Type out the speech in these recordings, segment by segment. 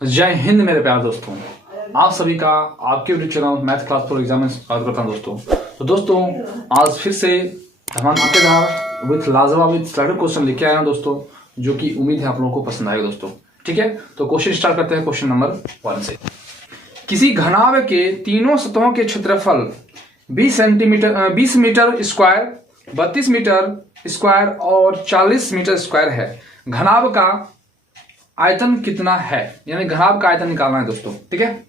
जय हिंद मेरे प्यारे दोस्तों, आप सभी का आपके YouTube channel math class for exam में स्वागत करता हूं दोस्तों। तो दोस्तों आज फिर से धमाकेदार विथ लाजवाब विथ स्लाइडर क्वेश्चन लेके आया हूं दोस्तों, जो कि उम्मीद है आप लोगों को पसंद आएगा दोस्तों। ठीक है, तो क्वेश्चन स्टार्ट करते हैं क्वेश्चन नंबर 1 से। किसी घनाभ के तीनों सतहों के क्षेत्रफल 20 मीटर स्क्वायर, 32 मीटर स्क्वायर और 40 मीटर स्क्वायर है। घनाभ का आयतन कितना है, यानी घनाभ का आयतन निकालना है दोस्तों। ठीक है,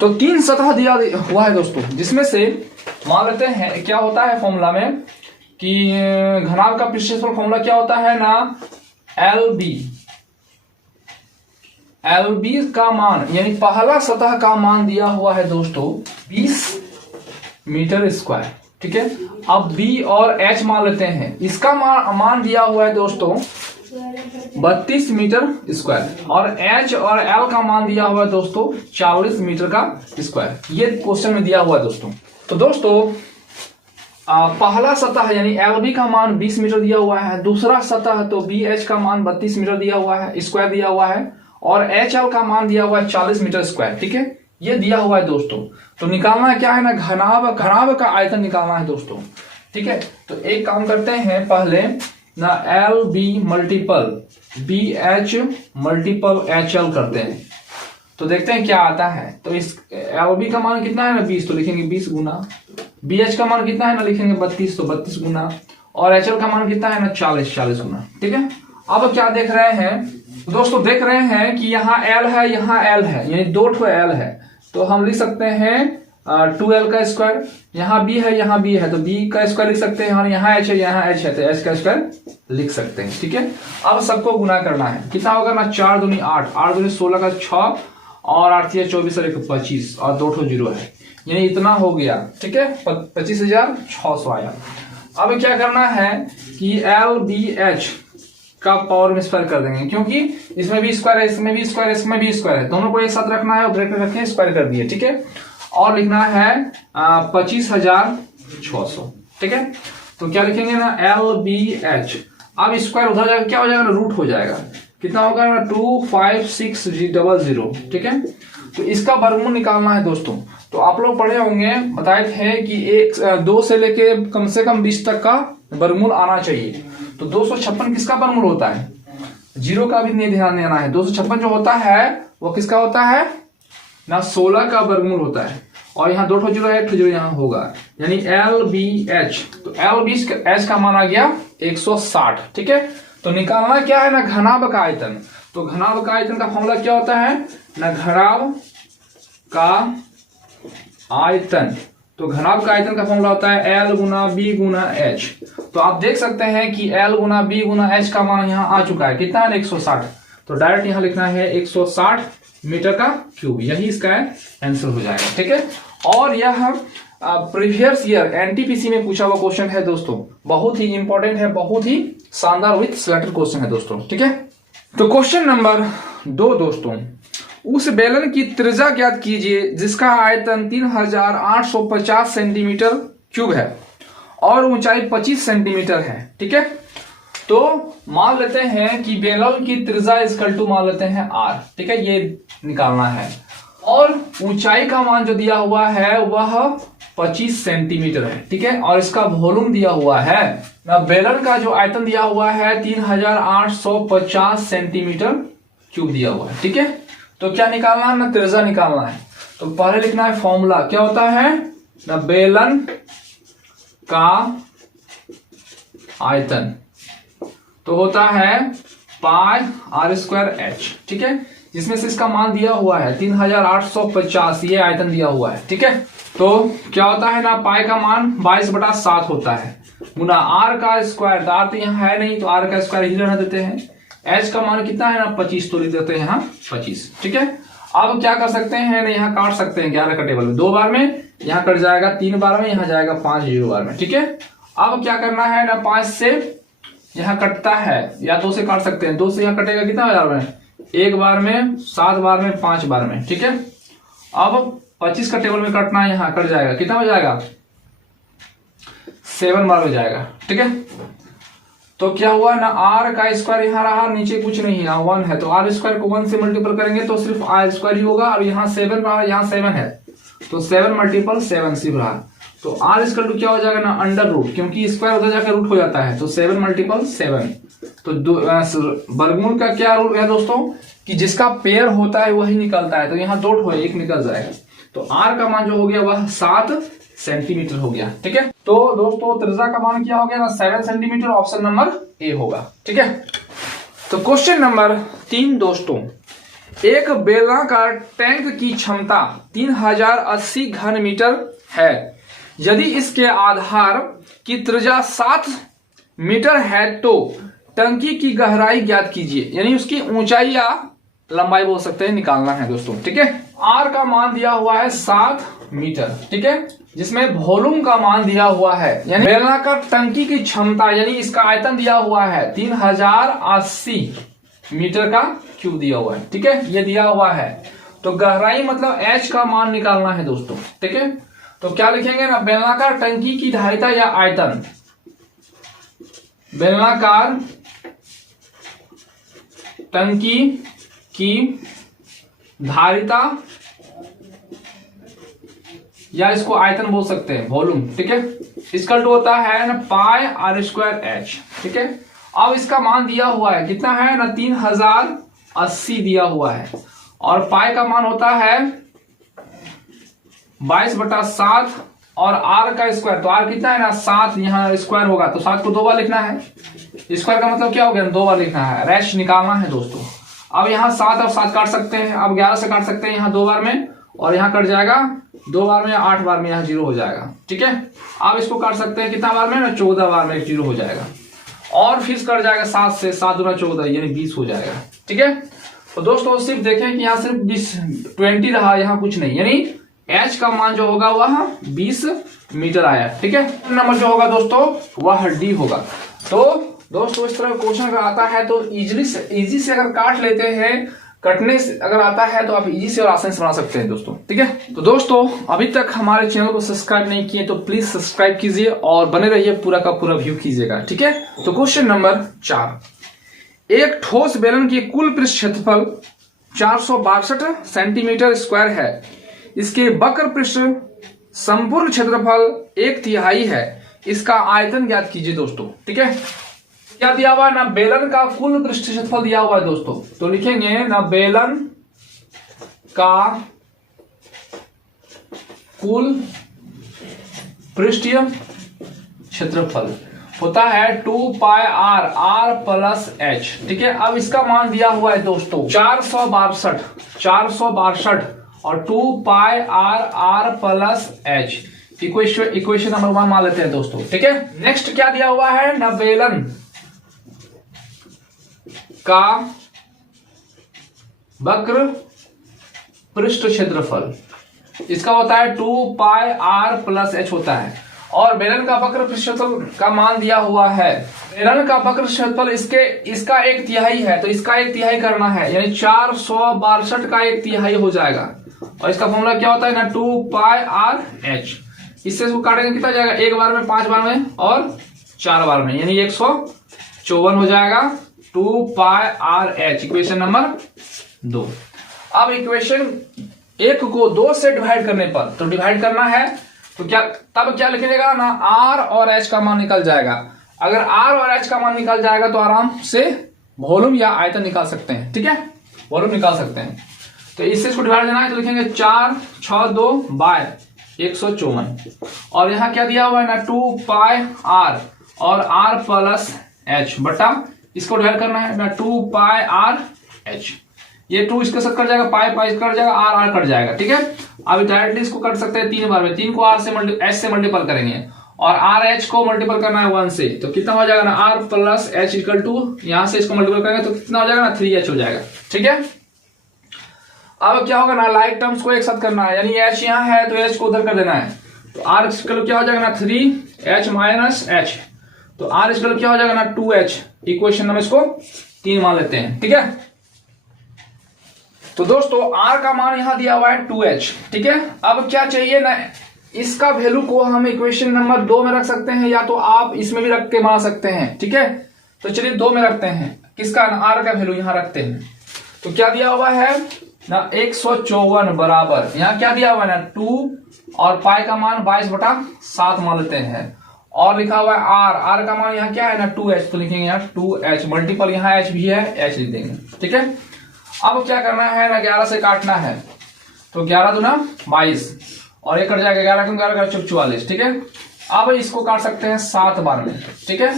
तो 3 सतह दिया हुआ है दोस्तों, जिसमें से मान लेते हैं क्या होता है फॉर्मूला में कि घनाभ का पृष्ठफल फॉर्मूला क्या होता है ना, एल बी का मान, यानी पहला सतह का मान दिया हुआ है दोस्तों 20 मीटर स्क्वायर। ठीक है, अब बी और एच मान लेते हैं, इसका मान दिया हुआ है दोस्तों 32 मीटर स्क्वायर और एच और एल का मान दिया हुआ है दोस्तों 40 मीटर का स्क्वायर। ये क्वेश्चन में दिया हुआ है दोस्तों। तो दोस्तों पहला सतह यानी एल बी का मान 20 मीटर दिया हुआ है, दूसरा सतह तो बी एच का मान 32 मीटर दिया हुआ है, स्क्वायर दिया हुआ है, और एच एल का मान दिया हुआ है 40 मीटर स्क्वायर। ठीक है, ये दिया हुआ है दोस्तों। तो निकालना क्या है ना, घनाभ का आयतन निकालना है दोस्तों। ठीक है, तो एक काम करते हैं पहले ना, L B multiple B H multiple H L करते हैं, तो देखते हैं क्या आता है। तो इस एल बी का मान कितना है ना 20, तो लिखेंगे 20 गुना, बी एच का मान कितना है ना, लिखेंगे 32, तो 32 गुना, और एच एल का मान कितना है ना 40 गुना। ठीक है, अब क्या देख रहे हैं दोस्तों, देख रहे हैं कि यहाँ एल है, यहाँ एल है, यानी 2 ठो एल है, तो हम लिख सकते हैं 2l का स्क्वायर। यहाँ b है, यहाँ b है, तो b का स्क्वायर लिख सकते हैं, और यहाँ h है, यहाँ h है, तो h का स्क्वायर लिख सकते हैं। ठीक है, अब सबको गुना करना है, कितना होगा ना, 4 दूनी 8, 8 दूनी 16 का 6, और 8 या 24 और 1 25, और 2 ठो 0 है, यानी इतना हो गया। ठीक है, 25,600 आया। अब क्या करना है कि एल बी एच का पावर में स्क्वायर कर देंगे, क्योंकि इसमें भी स्क्वायर है, इसमें भी स्क्वायर है, इसमें भी स्क्वायर है, दोनों को एक साथ रखना है और ब्रैकेट रखें, स्क्वायर कर दिए। ठीक है, और लिखना है 25,600। ठीक है, तो क्या लिखेंगे ना, एल बी एच, अब स्क्वायर उधर जाएगा, क्या हो जाएगा ना, रूट हो जाएगा, कितना होगा ना 25600। ठीक है, तो इसका वर्गमूल निकालना है दोस्तों। तो आप लोग पढ़े होंगे, बताए थे कि 2 से लेके कम से कम 20 तक का वर्गमूल आना चाहिए। तो 256 किसका वर्गमूल होता है, 0 का भी नहीं ध्यान देना है। 256 जो होता है वो किसका होता है ना, 16 का वर्गमूल होता है, और यहाँ 2 ठो 0 है, 1 ठो 0 यहाँ होगा, यानी एल बी एच, तो एल बी एच का मान आ गया 160। ठीक है, तो निकालना क्या है ना, घनाभ का आयतन। तो घनाभ का आयतन का फॉर्मूला क्या होता है ना, घनाभ का आयतन, तो घनाभ का आयतन का फॉर्मूला होता है एल गुना बी गुना एच। तो आप देख सकते हैं कि एल गुना बी गुना एच का मान यहाँ आ चुका है, कितना है 160, तो डायरेक्ट यहाँ लिखना है 160 मीटर का क्यूब, यही इसका आंसर हो जाएगा। ठीक है, और यह प्रीवियस ईयर एनटीपीसी में पूछा हुआ क्वेश्चन है दोस्तों, बहुत ही इंपॉर्टेंट है, बहुत ही शानदार विथ सिलेक्टेड क्वेश्चन है दोस्तों। ठीक है, तो क्वेश्चन नंबर 2 दोस्तों, उस बेलन की त्रिज्या ज्ञात कीजिए जिसका आयतन 3850 सेंटीमीटर क्यूब है और ऊंचाई 25 सेंटीमीटर है। ठीक है, तो मान लेते हैं कि बेलन की त्रिज्या इक्वल टू मान लेते हैं r। ठीक है, ये निकालना है, और ऊंचाई का मान जो दिया हुआ है वह 25 सेंटीमीटर है। ठीक है, और इसका वॉल्यूम दिया हुआ है ना, बेलन का जो आयतन दिया हुआ है 3850 सेंटीमीटर क्यूब दिया हुआ है। ठीक है, तो क्या निकालना है ना, त्रिज्या निकालना है। तो पहले लिखना है फॉर्मूला, क्या होता है ना, बेलन का आयतन तो होता है पाई आर स्क्वायर एच। ठीक है, जिसमें से इसका मान दिया हुआ है 3850, ये आयतन दिया हुआ है। ठीक है, तो क्या होता है ना, पाई का मान 22/7 होता है, गुना आर का स्क्वायर, तो आर तो यहाँ है नहीं, तो आर का स्क्वायर ही रहने देते हैं, एच का मान कितना है ना 25, तो लिख देते हैं यहाँ 25। ठीक है, अब क्या कर सकते हैं ना, यहाँ काट सकते हैं 11 का टेबल में, 2 बार में, यहाँ कट जाएगा 3 बार में, यहाँ जाएगा 5 0 बार में। ठीक है, अब क्या करना है ना, 5 से यहाँ कटता है, या 2 से काट सकते हैं, 2 से यहाँ कटेगा कितना बार में, 1 बार में, 7 बार में, 5 बार में। ठीक है, अब 25 का टेबल में कटना है, यहाँ कट जाएगा, कितना हो जाएगा 7 बार में जाएगा। ठीक है, तो क्या हुआ ना, आर का स्क्वायर यहाँ रहा, नीचे कुछ नहीं है, 1 है, तो आर स्क्वायर को 1 से मल्टीपल करेंगे तो सिर्फ आर स्क्वायर ही होगा। और यहाँ 7 रहा, यहाँ 7 है, तो 7 मल्टीपल 7 सिर्फ रहा, तो आर स्क्वायर टू क्या हो जाएगा ना, अंडर रूट, क्योंकि स्क्वायर उधर जाकर रूट हो जाता है, तो 7 मल्टीपल 7। तो वर्गमूल का क्या रूल है दोस्तों, कि जिसका पेयर होता है वही निकलता है, तो यहाँ 2 हो, 1 निकल जाएगा, तो आर का मान जो हो गया वह 7 सेंटीमीटर हो गया। ठीक है, तो दोस्तों त्रिज्या का मान क्या हो गया ना, 7 सेंटीमीटर, ऑप्शन नंबर ए होगा। ठीक है, तो क्वेश्चन नंबर 3 दोस्तों, एक बेलनाकार टैंक की क्षमता 3080 घन मीटर है, यदि इसके आधार की त्रिज्या 7 मीटर है तो टंकी की गहराई ज्ञात कीजिए, यानी उसकी ऊंचाई या लंबाई बोल सकते हैं, निकालना है दोस्तों। ठीक है, आर का मान दिया हुआ है 7 मीटर, ठीक है, जिसमें वॉल्यूम का मान दिया हुआ है, यानी बेलनाकार टंकी की क्षमता, यानी इसका आयतन दिया हुआ है 3080 मीटर का क्यूब दिया हुआ है। ठीक है, ये दिया हुआ है, तो गहराई मतलब एच का मान निकालना है दोस्तों। ठीक है, तो क्या लिखेंगे ना, बेलनाकार टंकी की धारिता या आयतन, बेलनाकार टंकी की धारिता, या इसको आयतन बोल सकते हैं, वॉल्यूम। ठीक है, इसका होता है ना पाई आर स्क्वायर एच। ठीक है, अब इसका मान दिया हुआ है कितना है ना, 3080 दिया हुआ है, और पाई का मान होता है 22/7, और आर का स्क्वायर, तो आर कितना है ना 7, यहाँ स्क्वायर होगा तो 7 को 2 बार लिखना है, स्क्वायर का मतलब क्या हो गया, 2 बार लिखना है, रेश निकालना है दोस्तों। अब यहाँ 7 और 7 काट सकते हैं, अब 11 से काट सकते हैं यहाँ 2 बार में, और यहाँ कट जाएगा 2 बार में, 8 बार में यहाँ 0 हो जाएगा। ठीक है, आप इसको काट सकते हैं कितना बार में ना, 14 बार में 0 हो जाएगा, और फिर कट जाएगा 7 से, 7 दूना 14 यानी 20 हो जाएगा। ठीक है, तो दोस्तों सिर्फ देखें कि यहाँ सिर्फ 20 रहा, यहाँ कुछ नहीं, यानी एच का मान जो होगा वह 20 मीटर आया। ठीक है, नंबर जो होगा दोस्तों वह डी होगा। तो दोस्तों इस तरह क्वेश्चन अगर आता है तो इजी से अगर काट लेते हैं, कटने से अगर आता है तो आप इजी से और आसानी से बना सकते हैं दोस्तों। ठीक है, तो दोस्तों अभी तक हमारे चैनल को सब्सक्राइब नहीं किए तो प्लीज सब्सक्राइब कीजिए और बने रहिए, पूरा का पूरा व्यू कीजिएगा। ठीक है, तो क्वेश्चन नंबर 4, एक ठोस बेलन की कुल पृष्ठ क्षेत्रफल 462 सेंटीमीटर स्क्वायर है, इसके वक्र पृष्ठ संपूर्ण क्षेत्रफल 1/3 है, इसका आयतन ज्ञात कीजिए दोस्तों। ठीक है, क्या दिया हुआ है ना, बेलन का कुल पृष्ठ क्षेत्रफल दिया हुआ है दोस्तों, तो लिखेंगे ना बेलन का कुल पृष्ठीय क्षेत्रफल होता है 2 पाई आर प्लस एच। ठीक है, अब इसका मान दिया हुआ है दोस्तों 462 और 2 pi r plus h, equation number 1 मान लेते हैं दोस्तों। ठीक है, नेक्स्ट क्या दिया हुआ है ना, बेलन का वक्र पृष्ठ क्षेत्रफल, इसका होता है 2 पाई आर प्लस एच होता है, और बेलन का वक्र पृष्ठ क्षेत्रफल का मान दिया हुआ है, बेलन का वक्र क्षेत्रफल इसका 1/3 है, तो इसका 1/3 करना है, यानी 462 का 1/3 हो जाएगा, और इसका फॉर्मूला क्या होता है ना 2 पाई आर एच। इससे इसको काटेंगे कितना जाएगा, 1 बार में, 5 बार में और 4 बार में, यानी 154 हो जाएगा, 2 pi R H, equation number 2। अब इक्वेशन 1 को 2 से डिवाइड करने पर, तो डिवाइड करना है तो तब क्या लिखिएगा ना, आर और एच का मान निकल जाएगा। अगर आर और एच का मान निकल जाएगा तो आराम से वॉल्यूम या आयतन निकाल सकते हैं। ठीक है, वॉल्यूम निकाल सकते हैं, तो इससे इसको डिवाइड देना है, तो लिखेंगे 4 6 2 बाय 154, और यहाँ क्या दिया हुआ है ना 2 पाई आर और आर प्लस एच बटा, इसको डिवाइड करना है ना 2 पाई आर एच, ये 2 इसके साथ कट जाएगा, पाई कट जाएगा, आर कट जाएगा। ठीक है, अभी डायरेक्टली इसको कट सकते हैं 3 बार में, 3 को आर से एच से मल्टीपल करेंगे, और आर एच को मल्टीपल करना है 1 से, तो कितना हो जाएगा ना, R plus H equal to, यहां से इसको मल्टीपल करेंगे तो कितना हो जाएगा ना 3h हो जाएगा। ठीक है, अब क्या होगा ना, लाइक टर्म्स को एक साथ करना है, यानी एच यहाँ है तो एच को उधर कर देना है, तो आर स्क्वायर क्या हो जाएगा ना 3h माइनस एच, तो आर स्क्वायर क्या हो जाएगा ना 2h, इक्वेशन नंबर इसको 3 मान लेते हैं। ठीक है, तो दोस्तों आर का मान यहां दिया हुआ है 2h। ठीक है, अब क्या चाहिए ना, इसका वैल्यू को हम इक्वेशन नंबर 2 में रख सकते हैं, या तो आप इसमें भी रख के बना सकते हैं। ठीक है, तो चलिए 2 में रखते हैं, किसका ना आर का वैल्यू यहाँ रखते हैं। तो क्या दिया हुआ है ना 154 बराबर, यहाँ क्या दिया हुआ है ना 2 और पाई का मान 22/7 मान लेते हैं, और लिखा हुआ है आर का मान यहाँ क्या है ना 2h, तो लिखेंगे यहाँ 2h मल्टीपल यहाँ h भी है, h लिख देंगे। ठीक है, अब क्या करना है ना 11 से काटना है, तो 11 दूना 22 और ये कट जाएगा 11 क्यों 11 का 44। ठीक है, अब इसको काट सकते हैं 7 बार में। ठीक है,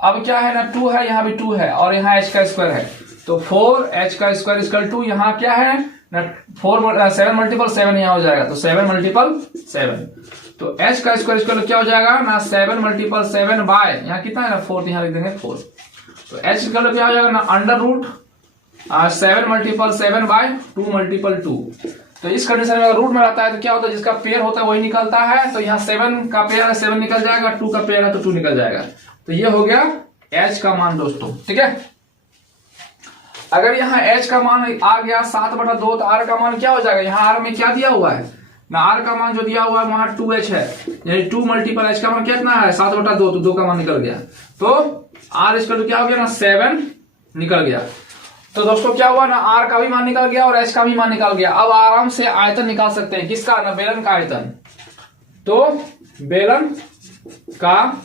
अब क्या है ना 2 है, यहाँ भी 2 है और यहाँ h का स्क्वायर है, तो 4h का स्क्वायर इक्वल टू यहाँ क्या है ना 7 मल्टीपल 7 यहाँ हो जाएगा, तो 7 मल्टीपल 7, तो h का स्क्वायर इक्वल क्या हो जाएगा ना 7 मल्टीपल 7 बाय यहाँ कितना है ना 4, यहाँ लिख देंगे 4, तो h इक्वल क्या हो जाएगा ना under root 7 multiple 7 by 2 multiple 2। तो इस कंडीशन में अगर रूट में रहता है तो क्या होता है, जिसका पेयर होता है वही निकलता है, तो यहाँ 7 का पेयर है 7 निकल जाएगा, 2 का पेयर है तो 2 निकल जाएगा, तो ये हो गया h का मान दोस्तों। ठीक है, अगर यहाँ h का मान आ गया 7/2 तो r का मान क्या हो जाएगा, यहाँ r में क्या दिया हुआ है ना r का मान जो दिया हुआ है वहां 2h है, यानी 2 मल्टीपल h का मान कितना है 7/2, तो 2 का मान निकल गया, तो r इक्वल टू क्या हो गया ना 7 निकल गया। तो दोस्तों क्या हुआ ना r का भी मान निकल गया और h का भी मान निकल गया। अब आराम से आयतन निकाल सकते हैं, किसका ना बेलन का आयतन, तो बेलन का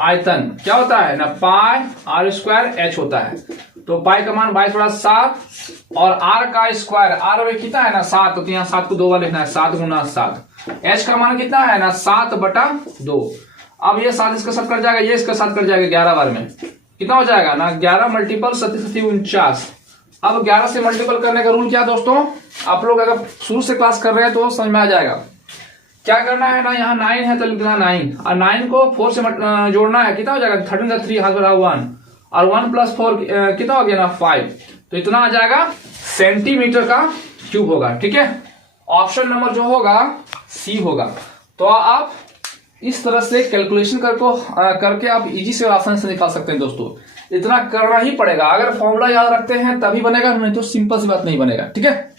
आयतन क्या होता है ना पाई r स्क्वायर h होता है, तो पाई का मान 22/7 और r का स्क्वायर, r में कितना है ना 7, तो यहाँ 7 को 2 बार लिखना है, 7 गुना 7, h का मान कितना है ना 7/2। अब ये 7 इसका साथ कट जाएगा, ये इसका साथ कट जाएगा 11 बार में, कितना हो जाएगा ना 11 मल्टीपल 7 अब 11 से मल्टीपल करने का रूल क्या दोस्तों, आप लोग अगर शुरू से क्लास कर रहे हैं तो समझ में आ जाएगा। क्या करना है ना यहाँ 9 है तो लिखना 9 और 9 को 4 से जोड़ना है, कितना हो जाएगा 13 3 हाथ बढ़ा 1 और 1 + 4 कितना हो गया ना 5, तो इतना आ जाएगा सेंटीमीटर का क्यूब होगा। ठीक है, ऑप्शन नंबर जो होगा सी होगा। तो आप इस तरह से कैलकुलेशन करके आप इजी से और आसानी से निकाल सकते हैं दोस्तों, इतना करना ही पड़ेगा, अगर फॉर्मूला याद रखते हैं तभी बनेगा, नहीं तो सिंपल सी बात नहीं बनेगा। ठीक है,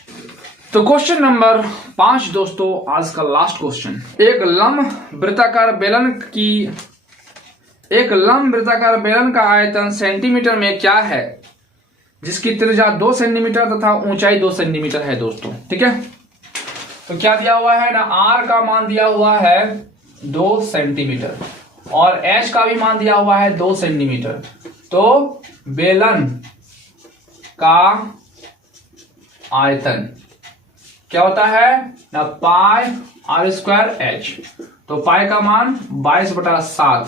तो क्वेश्चन नंबर 5 दोस्तों, आज का लास्ट क्वेश्चन, एक लंब वृत्ताकार बेलन का आयतन सेंटीमीटर में क्या है जिसकी त्रिज्या 2 सेंटीमीटर तथा ऊंचाई 2 सेंटीमीटर है दोस्तों। ठीक है, तो क्या दिया हुआ है ना r का मान दिया हुआ है 2 सेंटीमीटर और h का भी मान दिया हुआ है 2 सेंटीमीटर, तो बेलन का आयतन क्या होता है ना पाई r स्क्वायर h, तो पाई का मान 22/7,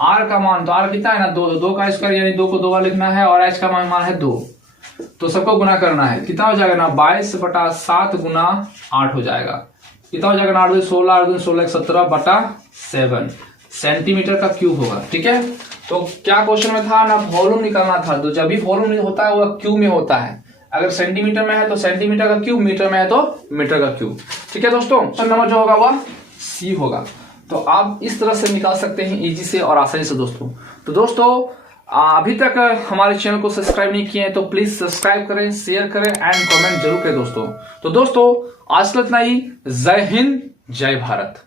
r का मान तो r कितना है ना 2 का स्क्वायर यानी 2 को 2 बार लिखना है और h का मान है 2, तो सबको गुना करना है, कितना हो जाएगा ना 22/7 गुना 8 हो जाएगा, कितना हो जाएगा ना 8 16 8 16 17/7 सेंटीमीटर का क्यूब होगा। ठीक है, तो क्या क्वेश्चन में था ना वॉल्यूम निकालना था, तो जब भी वॉल्यूम होता है वो क्यूब में होता है, अगर सेंटीमीटर में है तो सेंटीमीटर का क्यूब, मीटर में है तो मीटर का क्यूब। ठीक है दोस्तों, ऑप्शन नंबर जो होगा वह सी होगा। तो आप इस तरह से निकाल सकते हैं इजी से और आसानी से दोस्तों। तो दोस्तों अभी तक हमारे चैनल को सब्सक्राइब नहीं किए हैं तो प्लीज सब्सक्राइब करें, शेयर करें एंड कमेंट जरूर करें दोस्तों। तो दोस्तों आज तक इतना ही, जय हिंद जय भारत।